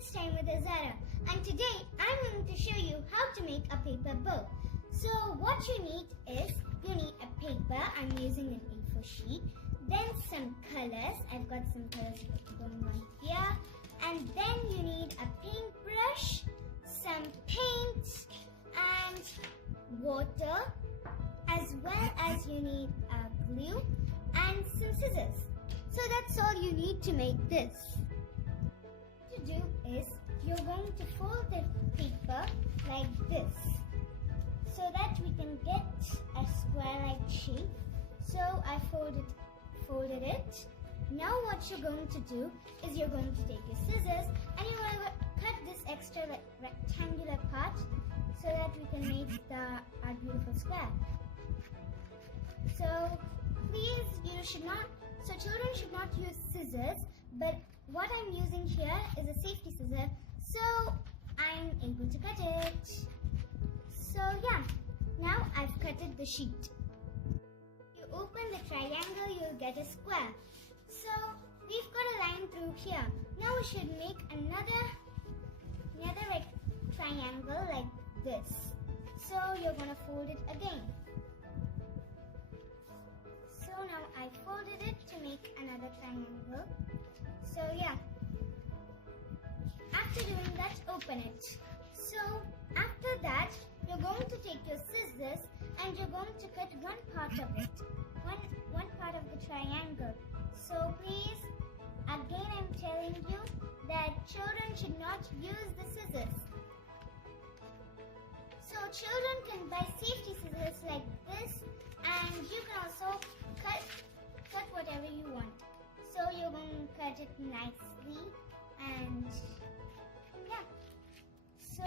Kids Time with Azara, and today I'm going to show you how to make a paper bow. So what you need is, you need a paper, I'm using an A4 sheet, then some colors, I've got some colors going on here, and then you need a paintbrush, some paint and water, as well as you need a glue and some scissors. So that's all you need to make this. What to do is, you're going to fold the paper like this so that we can get a square-like shape. So I folded it. Now what you're going to do is you're going to take your scissors and you're going to cut this extra rectangular part so that we can make our beautiful square. So please, children should not use scissors, but what I'm using here is a safety scissor, so I'm able to cut it. So yeah, now I've cutted the sheet. You open the triangle, you'll get a square. So we've got a line through here. Now we should make another triangle like this. So you're going to fold it again. So now I folded it to make another triangle. So yeah, after doing that, open it. So after that, you're going to take your scissors and you're going to cut one part of it, one part of the triangle. So please, again I'm telling you that children should not use the scissors. So children can buy safety scissors like this, and you can also cut whatever you want. So you're going to cut it nicely, and yeah. So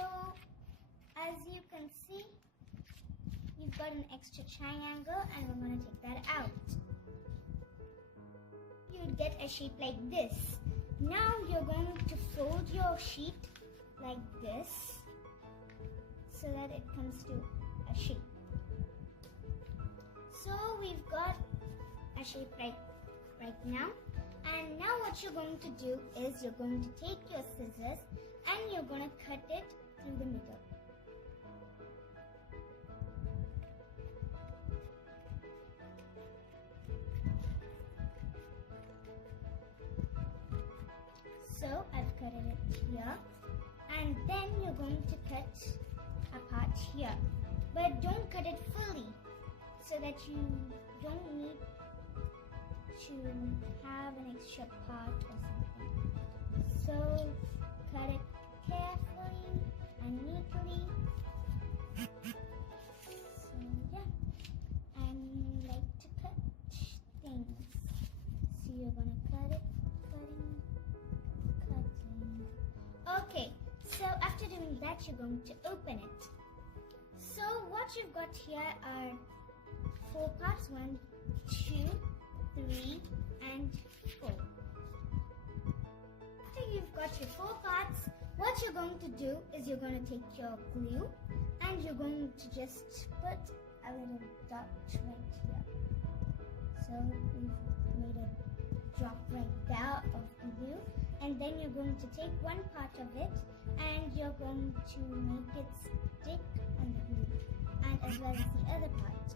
as you can see, you've got an extra triangle, and we're going to take that out. You'd get a shape like this. Now you're going to fold your sheet like this so that it comes to a shape. So we've got a shape right now. And now what you're going to do is you're going to take your scissors and you're going to cut it through the middle. So I've cut it here, and then you're going to cut a part here, but don't cut it fully so that you don't need to have an extra part or something. So cut it carefully and neatly. So yeah, I like to cut things. So you're gonna cut it, cutting. Okay, so after doing that, you're going to open it. So what you've got here are 4 parts, 1, 2, 3, and 4. After you've got your 4 parts, what you're going to do is you're going to take your glue and you're going to just put a little dot right here. So we've made a drop right there of glue, and then you're going to take one part of it and you're going to make it stick on the glue, and as well as the other part.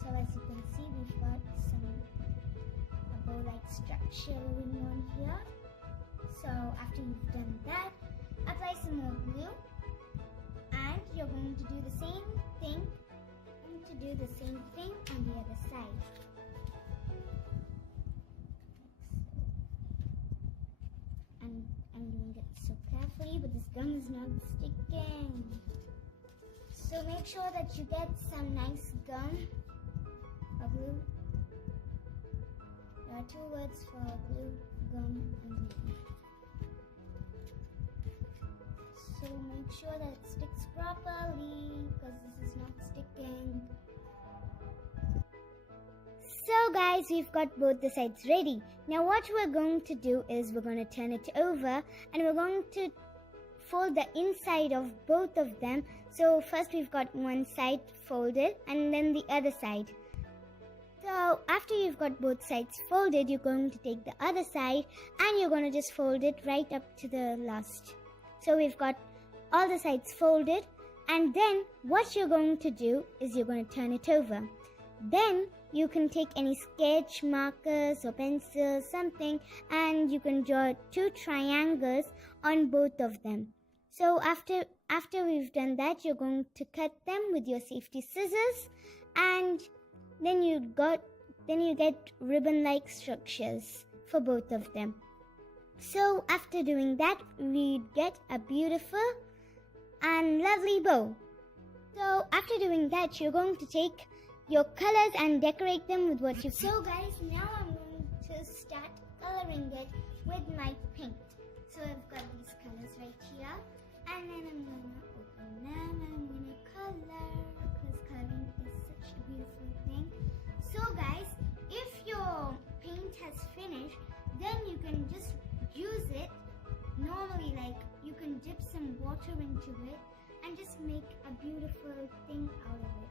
So as you can see, we've got a bow-like structure going on here. So after you've done that, apply some more glue, and you're going to do the same thing. On the other side. And I'm doing it so carefully, but this gum is not sticking. So make sure that you get some nice gum or glue. There are 2 words for glue, gum, and glue. So make sure that it sticks properly, because this is not sticking. So guys, we've got both the sides ready. Now what we're going to do is we're going to turn it over and we're going to fold the inside of both of them. So first we've got one side folded and then the other side. So after you've got both sides folded, you're going to take the other side and you're going to just fold it right up to the last. So we've got all the sides folded, and then what you're going to do is you're going to turn it over. Then you can take any sketch, markers or pencils, something, and you can draw 2 triangles on both of them. So after we've done that, you're going to cut them with your safety scissors, and then you get ribbon-like structures for both of them. So after doing that, we get a beautiful and lovely bow. So after doing that, you're going to take your colors and decorate them with what you... So guys, now I'm going to start coloring it with my paint. So I've got these colors right here, and then I'm going to open them and I'm going to color, because coloring is such a beautiful thing. So guys, if your paint has finished, then you can just use it normally, like you can dip some water into it and just make a beautiful thing out of it.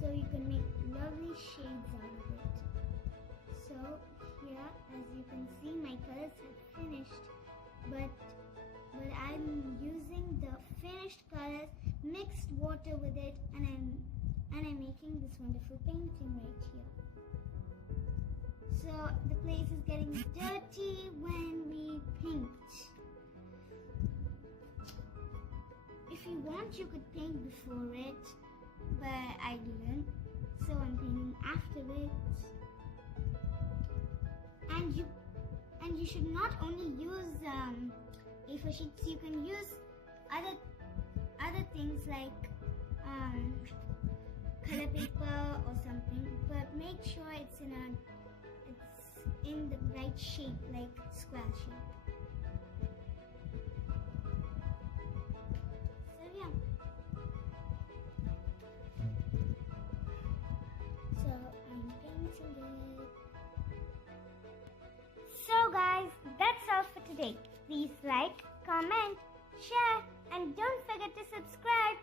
So you can make lovely shades out of it. So here, as you can see, my colors have finished, but I'm using the finished colors, mixed water with it, and I'm making this wonderful painting right here. So the place is getting dirty when we paint. If you want, you could paint before it, but I didn't, so I'm painting after it. And you should not only use A4 sheets. You can use other things like color paper or something, but make sure it's in the right shape, like square shape. So yeah. So I'm painting it. So guys, that's all for today. Please like, comment, share, and don't forget to subscribe.